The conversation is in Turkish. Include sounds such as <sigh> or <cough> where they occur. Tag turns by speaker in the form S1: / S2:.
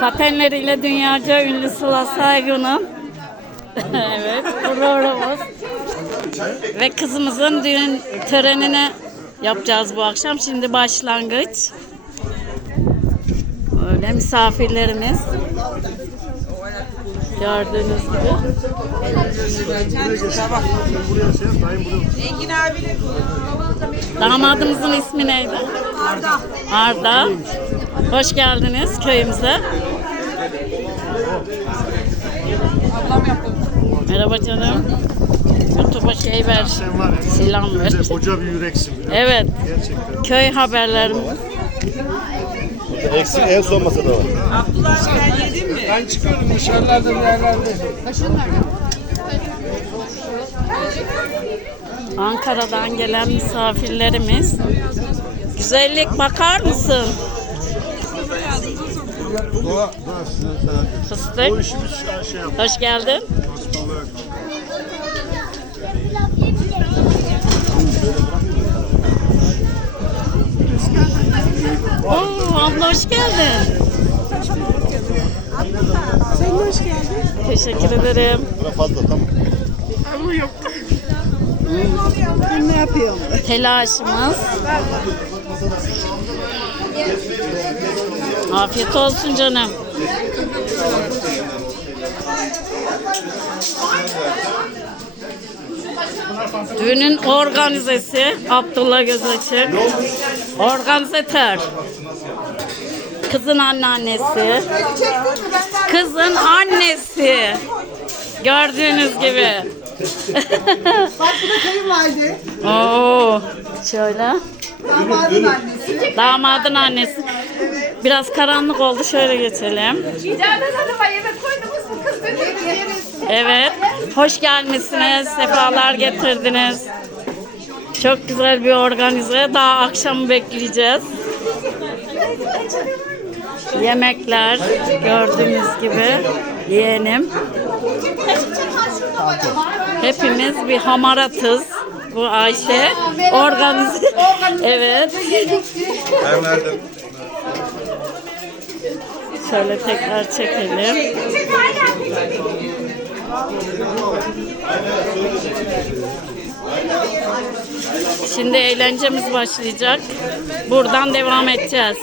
S1: Patenleriyle dünyaca ünlü Sıla Saygın'ın <laughs> evet programımız ve kızımızın düğün törenini yapacağız bu akşam. Şimdi başlangıç. Öyle misafirlerimiz. Gördüğünüz gibi. Engin abiyle Damadımızın ismi neydi? Arda. Arda. Hoş geldiniz köyümüze. Ablam yaptı. Merhaba canım. YouTube'a şey ver. Selam ver. Koca bir yüreksin. Evet. Gerçekten. Köy haberleri. Eksik en son masada var. Abdullah sen yedin mi? Ben çıkıyorum dışarılarda bir yerlerde. Ankara'dan gelen misafirlerimiz. Güzellik bakar mısın? Fıstık. Hoş geldin. Oo, abla hoş geldin.
S2: Sen hoş geldin.
S1: Teşekkür ederim. Fazla tamam. Ben ne yapıyorum? Telaşımız. Afiyet olsun canım. Düğünün organizesi Abdullah Gözaçık. Organizatör. Kızın anneannesi. Kızın annesi. Gördüğünüz gibi.
S2: Bak bu da kayınvalide.
S1: Oo, şöyle. Damadın annesi. Damadın annesi. Biraz karanlık oldu. Şöyle geçelim. Evet. Hoş gelmişsiniz. Sefalar getirdiniz. Çok güzel bir organize. Daha akşamı bekleyeceğiz. Yemekler gördüğünüz gibi yeğenim. Hepimiz bir hamaratız. Bu Ayşe. Organize. Evet. Ben verdim. Şöyle tekrar çekelim. Şimdi eğlencemiz başlayacak. Buradan devam edeceğiz.